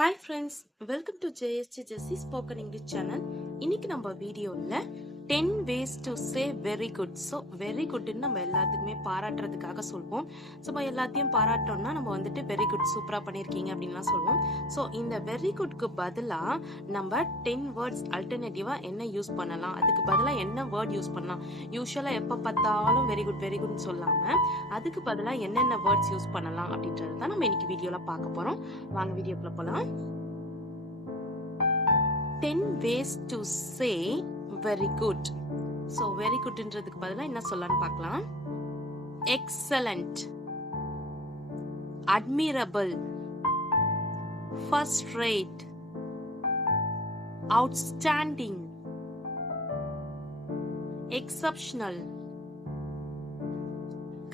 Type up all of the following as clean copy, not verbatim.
Hi friends, welcome to JSG Jessie Spoken English channel. இன்னைக்கு நம்ம வீடியோல 10 ways to say very good. So very good நம்ம எல்லாத்துக்குமே பாராட்டுறதுக்காக சொல்வோம். ஸோ எல்லாத்தையும் பாராட்டோம்னா நம்ம வந்துட்டு வெரி குட் சூப்பரா பண்ணியிருக்கீங்க அப்படின்லாம் சொல்லுவோம். ஸோ இந்த வெரி குட்க்கு பதிலாக நம்ம 10 வேர்ட்ஸ் அல்டர்னேட்டிவா என்ன யூஸ் பண்ணலாம், அதுக்கு பதிலாக என்ன வேர்ட் யூஸ் பண்ணலாம். யூஸ்வலாக எப்போ பார்த்தாலும் வெரி குட்னு சொல்லாம அதுக்கு பதிலாக என்னென்ன வேர்ட்ஸ் யூஸ் பண்ணலாம் அப்படின்றது தான் நம்ம இன்னைக்கு வீடியோல பார்க்க போறோம். வாங்க வீடியோக்குள்ள போலாம். 10 ways to say very good. So very good ன்றதுக்கு பதிலா என்ன சொல்லலாம்னு பார்க்கலாம். Excellent, admirable, first rate, outstanding, exceptional,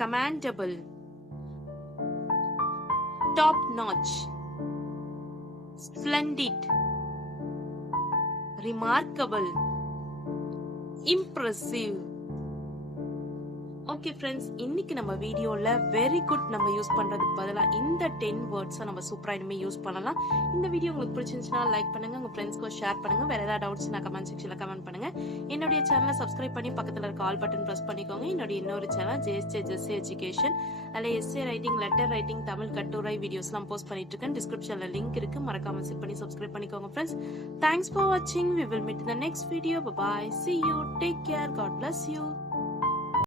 commendable, top notch, splendid, remarkable, impressive. Okay friends, இன்னைக்கு நம்ம வீடியோல வெரி குட் நம்ம யூஸ் பண்றதுக்கு பதிலாக இந்த 10 வேர்ட்ஸை நம்ம சூப்பரா இனிமே யூஸ் பண்ணலாம். இந்த வீடியோ உங்களுக்கு பிடிச்சிருந்துச்சுன்னா லைக் பண்ணுங்க, உங்க ஃப்ரெண்ட்ஸ்க்கு ஷேர் பண்ணுங்க. வேற ஏதாவது டவுட்ஸ் நான் கமெண்ட் செக்ஷன்ல கமெண்ட் பண்ணுங்க. என்னுடைய சேனலை சப்ஸ்கிரைப் பண்ணி பக்கத்துல இருக்க ஆல் பட்டன் பிரஸ் பண்ணிக்கோங்க. என்னுடைய இன்னொரு சேனல் ஜெஸ்ஸி எஜுகேஷன், அதில் S A writing, letter writing, Tamil கட்டுரை வீடியோஸ்லாம் போஸ்ட் பண்ணிட்டு இருக்கேன். டிஸ்கிரிப்ஷன்ல லிங்க் இருக்கு, மறக்காம விசிட் பண்ணி சப்ஸ்கிரைப் பண்ணிக்கோங்க ஃப்ரெண்ட்ஸ். தேங்க்ஸ் ஃபார் வாட்சிங். We will meet in the next video. Bye bye. See you. Take care. God bless you.